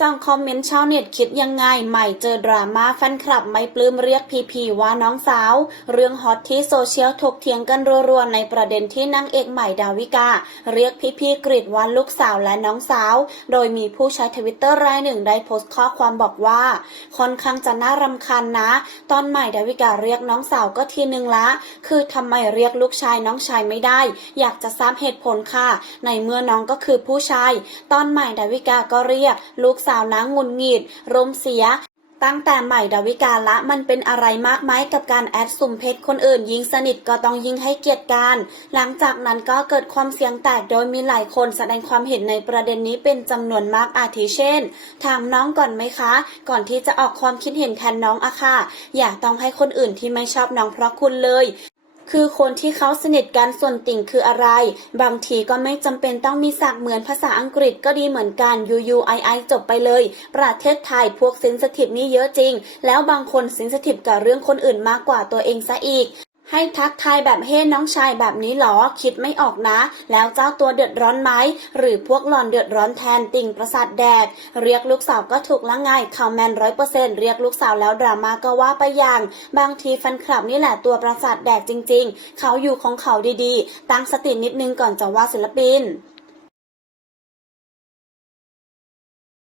ส่องคอมเมนต์ชาวเน็ตคิดยังไง ใหม่เจอดราม่าแฟนคลับไม่ปลื้มเรียกพีพีว่าน้องสาว เรื่องฮอตที่โซเชียลถกเถียงกันรัวๆในประเด็นที่นางเอกใหม่ดาวิกา เรียกพีพีกริดว่าลูกสาวและน้องสาว โดยมีผู้ใช้ทวิตเตอร์รายหนึ่งได้โพสต์ข้อความบอกว่า ค่อนข้างจะน่ารำคาญนะ ตอนใหม่ดาวิกาเรียกน้องสาวก็ทีนึงละ คือทำไมเรียกลูกชายน้องชายไม่ได้ อยากจะทราบเหตุผลค่ะ ในเมื่อน้องก็คือผู้ชาย ตอนใหม่ดาวิกาก็เรียกลูกสาวนะงุนงิดรมเสียตั้งแต่ใหม่ดาวิกาละมันเป็นอะไรมากไหมกับการแอดสุ่มเพชรคนอื่น ยิงสนิทก็ต้องยิงให้เกียรติกันหลังจากนั้นก็เกิดความเสียงแตกโดยมีหลายคนแสดงความเห็นในประเด็นนี้เป็นจำนวนมากอาทิเช่น ถามน้องก่อนไหมคะ ก่อนที่จะออกความคิดเห็นแทนน้องอะค่ะ อย่าต้องให้คนอื่นที่ไม่ชอบน้องเพราะคุณเลย คือคนที่เขาสนิทกันส่วนติ่งคืออะไร บางทีก็ไม่จำเป็นต้องมีศักดิ์เหมือนภาษาอังกฤษก็ดีเหมือนกัน U U I I จบไปเลย ประเทศไทยพวกเซนสทีฟนี่เยอะจริง แล้วบางคนเซนสทีฟกับเรื่องคนอื่นมากกว่าตัวเองซะอีก ให้ทักทายแบบเฮ้น้องชายแบบนี้หรอ คิดไม่ออกนะ แล้วเจ้าตัวเดือดร้อนไหม หรือพวกหลอนเดือดร้อนแทนติ่งประสาทแดก เรียกลูกสาวก็ถูกละไงข่าวแมนร้อยเปอร์เซ็นต์เรียกลูกสาวแล้วดราม่าก็ว่าไปอย่าง บางทีแฟนคลับนี่แหละตัวประสาทแดกจริง ๆ เขาอยู่ของเขาดีๆ ตั้งสตินิดนึงก่อนจะว่าศิลปิน